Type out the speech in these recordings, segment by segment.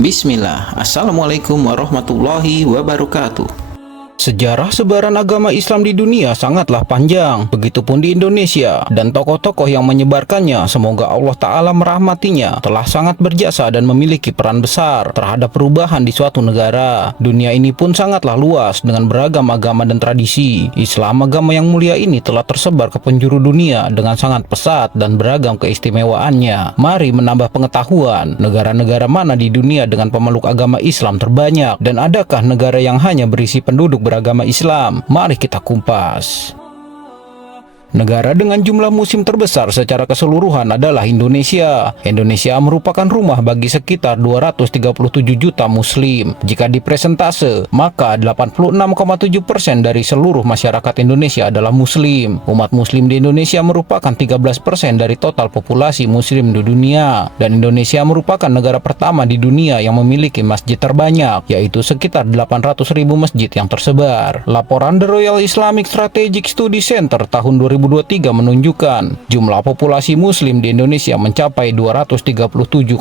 Bismillah, Assalamualaikum warahmatullahi wabarakatuh. Sejarah sebaran agama Islam di dunia sangatlah panjang, begitupun di Indonesia, dan tokoh-tokoh yang menyebarkannya, semoga Allah Ta'ala merahmatinya, telah sangat berjasa dan memiliki peran besar terhadap perubahan di suatu negara. Dunia ini pun sangatlah luas dengan beragam agama dan tradisi. Islam, agama yang mulia ini, telah tersebar ke penjuru dunia dengan sangat pesat dan beragam keistimewaannya. Mari menambah pengetahuan, negara-negara mana di dunia dengan pemeluk agama Islam terbanyak, dan adakah negara yang hanya berisi penduduk beragama Islam? Mari kita kumpas. Negara dengan jumlah muslim terbesar secara keseluruhan adalah Indonesia. Indonesia merupakan rumah bagi sekitar 237 juta muslim. Jika dipresentase, maka 86,7% dari seluruh masyarakat Indonesia adalah muslim. Umat muslim di Indonesia merupakan 13% dari total populasi muslim di dunia. Dan Indonesia merupakan negara pertama di dunia yang memiliki masjid terbanyak, yaitu sekitar 800.000 masjid yang tersebar. Laporan The Royal Islamic Strategic Study Center tahun 2023 menunjukkan jumlah populasi muslim di Indonesia mencapai 237,55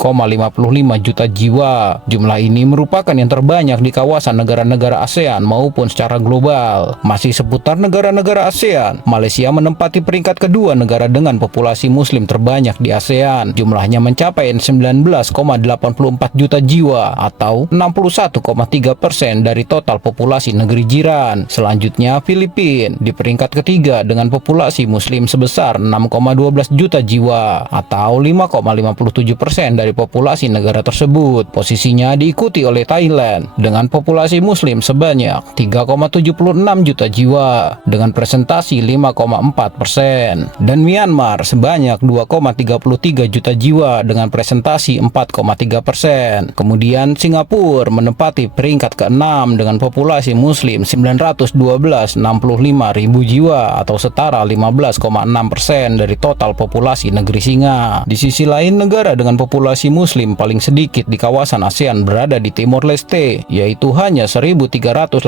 juta jiwa. Jumlah ini merupakan yang terbanyak di kawasan negara-negara ASEAN maupun secara global. Masih seputar negara-negara ASEAN, Malaysia menempati peringkat kedua negara dengan populasi muslim terbanyak di ASEAN. Jumlahnya mencapai 19,84 juta jiwa atau 61,3% dari total populasi negeri jiran. Selanjutnya Filipina di peringkat ketiga dengan populasi muslim sebesar 6,12 juta jiwa atau 5,57% dari populasi negara tersebut. Posisinya diikuti oleh Thailand dengan populasi muslim sebanyak 3,76 juta jiwa dengan presentasi 5,4% dan Myanmar sebanyak 2,33 juta jiwa dengan presentasi 4,3%. Kemudian Singapura menempati peringkat ke-6 dengan populasi muslim 912,65 ribu jiwa atau setara 15,6% dari total populasi negeri singa. Di sisi lain, negara dengan populasi muslim paling sedikit di kawasan ASEAN berada di Timor Leste, yaitu hanya 1.318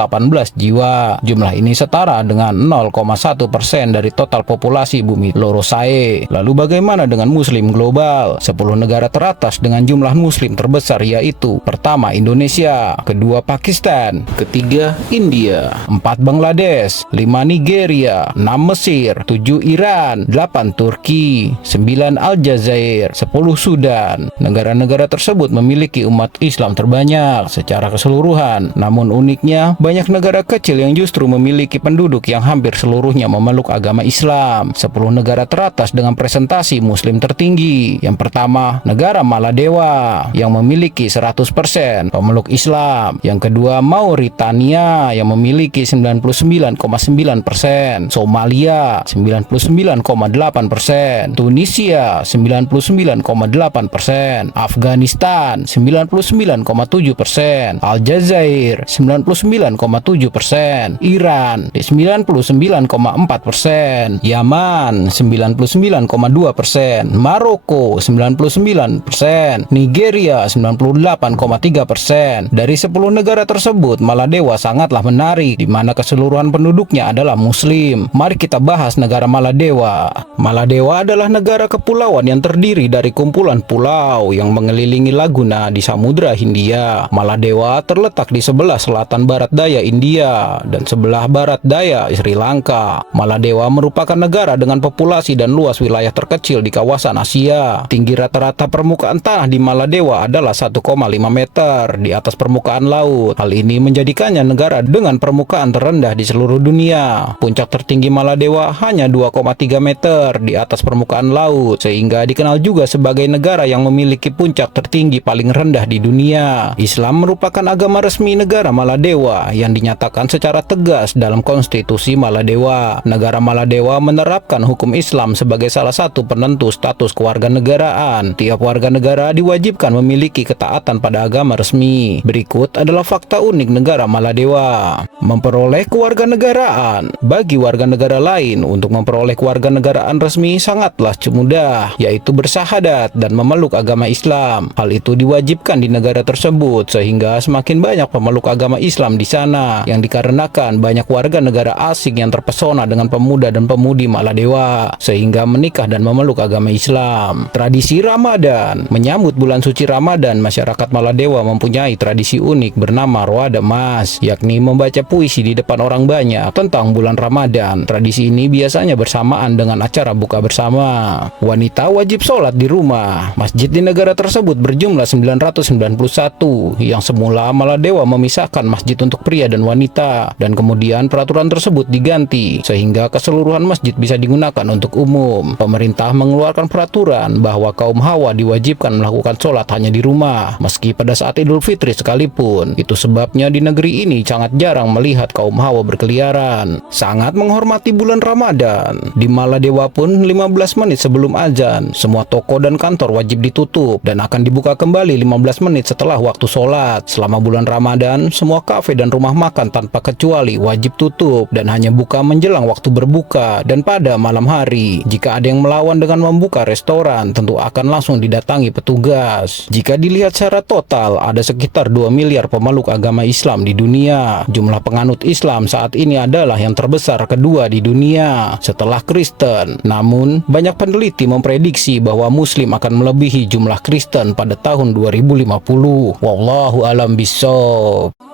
jiwa. Jumlah ini setara dengan 0,1% dari total populasi bumi Lorosae. Lalu bagaimana dengan muslim global? 10 negara teratas dengan jumlah muslim terbesar yaitu: pertama Indonesia, kedua Pakistan, ketiga India, 4 Bangladesh, 5 Nigeria, 6 Mesir, 7 Iran, 8 Turki, 9 Aljazair, 10 Sudan. Negara-negara tersebut memiliki umat Islam terbanyak secara keseluruhan. Namun uniknya, banyak negara kecil yang justru memiliki penduduk yang hampir seluruhnya memeluk agama Islam. 10 negara teratas dengan presentasi muslim tertinggi. Yang pertama, negara Maladewa yang memiliki 100% pemeluk Islam. Yang kedua, Mauritania yang memiliki 99,9%, Somalia 99,8%, Tunisia 99,8%, Afghanistan 99,7%, Aljazair 99,7%, Iran 99,4%, Yaman 99,2%, Maroko 99%, Nigeria 98,3%. Dari 10 negara tersebut, Maladewa sangatlah menarik di mana keseluruhan penduduknya adalah muslim. Mari kita bahas negara Maladewa. Maladewa adalah negara kepulauan yang terdiri dari kumpulan pulau yang mengelilingi Laguna di Samudra Hindia. Maladewa terletak di sebelah selatan barat daya India dan sebelah barat daya Sri Lanka. Maladewa merupakan negara dengan populasi dan luas wilayah terkecil di kawasan Asia. Tinggi rata-rata permukaan tanah di Maladewa adalah 1,5 meter di atas permukaan laut. Hal ini menjadikannya negara dengan permukaan terendah di seluruh dunia. Puncak tertinggi Maladewa hanya 2,3 meter di atas permukaan laut, sehingga dikenal juga sebagai negara yang memiliki puncak tertinggi paling rendah di dunia. Islam merupakan agama resmi negara Maladewa yang dinyatakan secara tegas dalam konstitusi Maladewa. Negara Maladewa menerapkan hukum Islam sebagai salah satu penentu status kewarganegaraan. Tiap warga negara diwajibkan memiliki ketaatan pada agama resmi. Berikut adalah fakta unik negara Maladewa. Memperoleh kewarganegaraan. Bagi warga negara lain, untuk memperoleh kewarganegaraan resmi sangatlah mudah, yaitu bersyahadat dan memeluk agama Islam. Hal itu diwajibkan di negara tersebut sehingga semakin banyak pemeluk agama Islam di sana, yang dikarenakan banyak warga negara asing yang terpesona dengan pemuda dan pemudi Maladewa sehingga menikah dan memeluk agama Islam. Tradisi Ramadan. Menyambut bulan suci Ramadan, masyarakat Maladewa mempunyai tradisi unik bernama Roada Mas, yakni membaca puisi di depan orang banyak tentang bulan Ramadan. Tradisi ini biasanya bersamaan dengan acara buka bersama. Wanita wajib sholat di rumah. Masjid di negara tersebut berjumlah 991, yang semula Maladewa memisahkan masjid untuk pria dan wanita, dan kemudian peraturan tersebut diganti sehingga keseluruhan masjid bisa digunakan untuk umum. Pemerintah mengeluarkan peraturan bahwa kaum Hawa diwajibkan melakukan sholat hanya di rumah, meski pada saat Idul Fitri sekalipun. Itu sebabnya di negeri ini sangat jarang melihat kaum Hawa berkeliaran. Sangat menghormati bulan Ramadan. Di Maladewa pun 15 menit sebelum azan, semua toko dan kantor wajib ditutup dan akan dibuka kembali 15 menit setelah waktu sholat. Selama bulan Ramadan, semua kafe dan rumah makan tanpa kecuali wajib tutup dan hanya buka menjelang waktu berbuka dan pada malam hari. Jika ada yang melawan dengan membuka restoran, tentu akan langsung didatangi petugas. Jika dilihat secara total, ada sekitar 2 miliar pemeluk agama Islam di dunia. Jumlah penganut Islam saat ini adalah yang terbesar kedua di dunia setelah Kristen. Namun, banyak peneliti memprediksi bahwa Muslim akan melebihi jumlah Kristen pada tahun 2050. Wallahu alam bishawab.